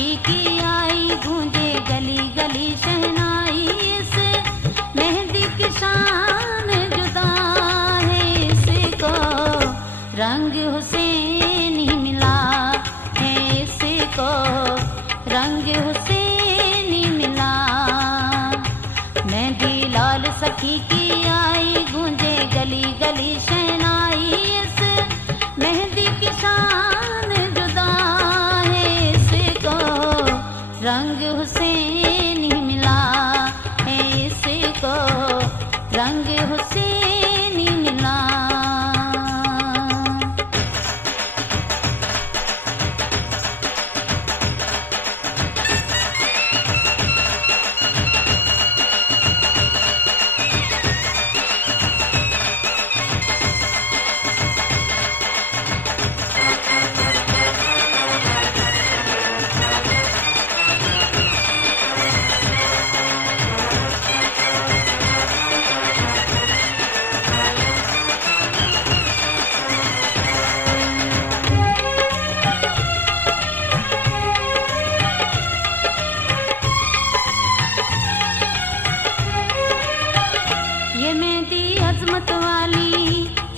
सखी की आई गूंजे गली गली शहनाई। इस मेहंदी की शान जुदा है, इसको रंग हुसैनी मिला है, इसको रंग हुसैनी मिला। मेहंदी लाल सखी की आई गूंजे गली गली शहनाई। इस मेहंदी की शान जुदा है, इसको रंग हुसैनी मिला है, इसको रंग हुसैनी मिला। ये मेहंदी अजमत वाली,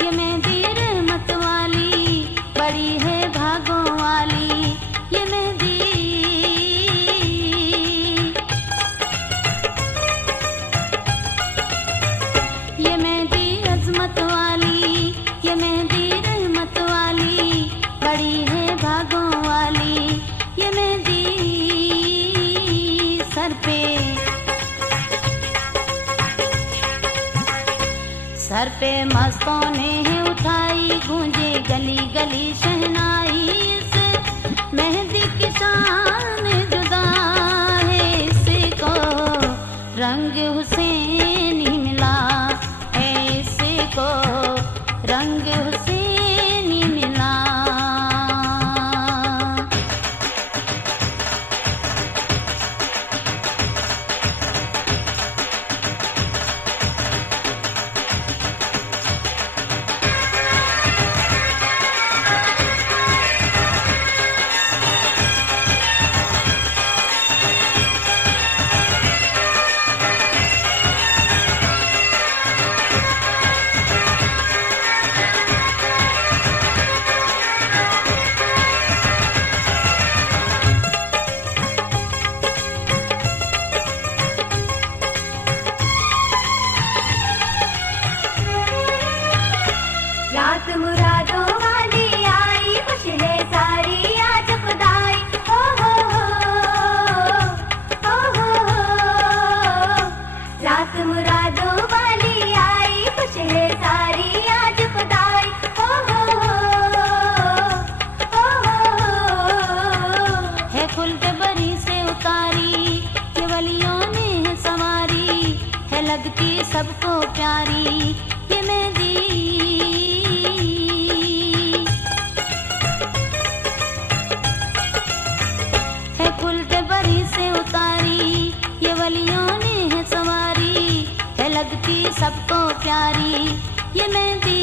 ये मेहंदी रहमत वाली, बड़ी है भागों वाली ये मेहंदी। ये मेहंदी अजमत वाली, ये मेहंदी रहमत वाली, बड़ी है भागों वाली ये मेहंदी। सर पे मस्तों ने है उठाई गूंजे गली गली शहनाई। इस मेहंदी की शान जुदा है, इसको रंग हुसैनी मिला है, इसको रंग हुसैनी मिला। रात मुरादों वाली आई, खुश है सारी आज खुदाई। ओ हो ओ हो, रात मुरादों वाली आई, खुश है सारी आज खुदाई। ओ हो है खुलते बरी से उतारी, ये वलियों ने है संवारी, है लगती सबको प्यारी ये मेहंदी। है खुलते बरी से उतारी, ये वलियों ने है संवारी, है लगती सबको प्यारी ये मेहंदी।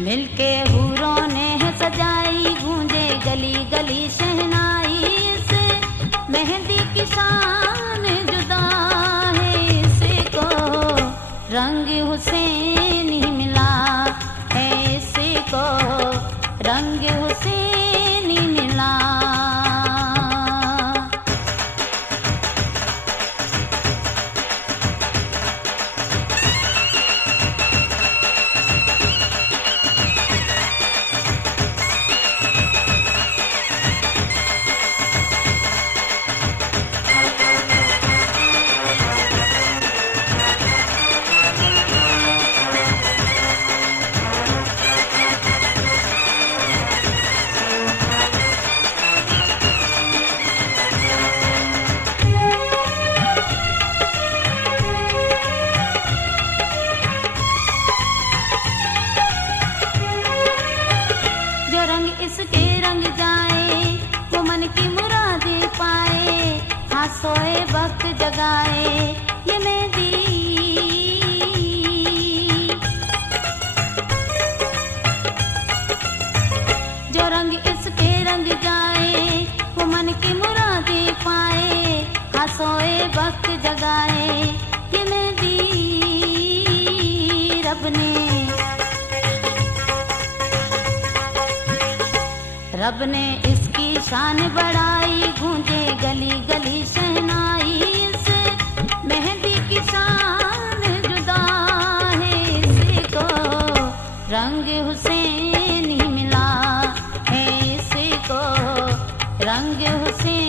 मिलके हूरों ने है सजाई गूंजे गली गली शहनाई। इस मेहंदी की शान जुदा है, इसको रंग हुसैनी मिला है, इसको रंग हुसैनी मिला। सोए वक्त जगाए ये मेहंदी। मन की मुरादे पाए, हाँ सोए वक्त जगाए। ये मेहंदी रब ने इसकी शान बढ़ाई, गूंजे गली गली शहनाई। इस मेहंदी की शान जुदा है, इसको रंग हुसैन ही मिला है, इसको रंग हुसैन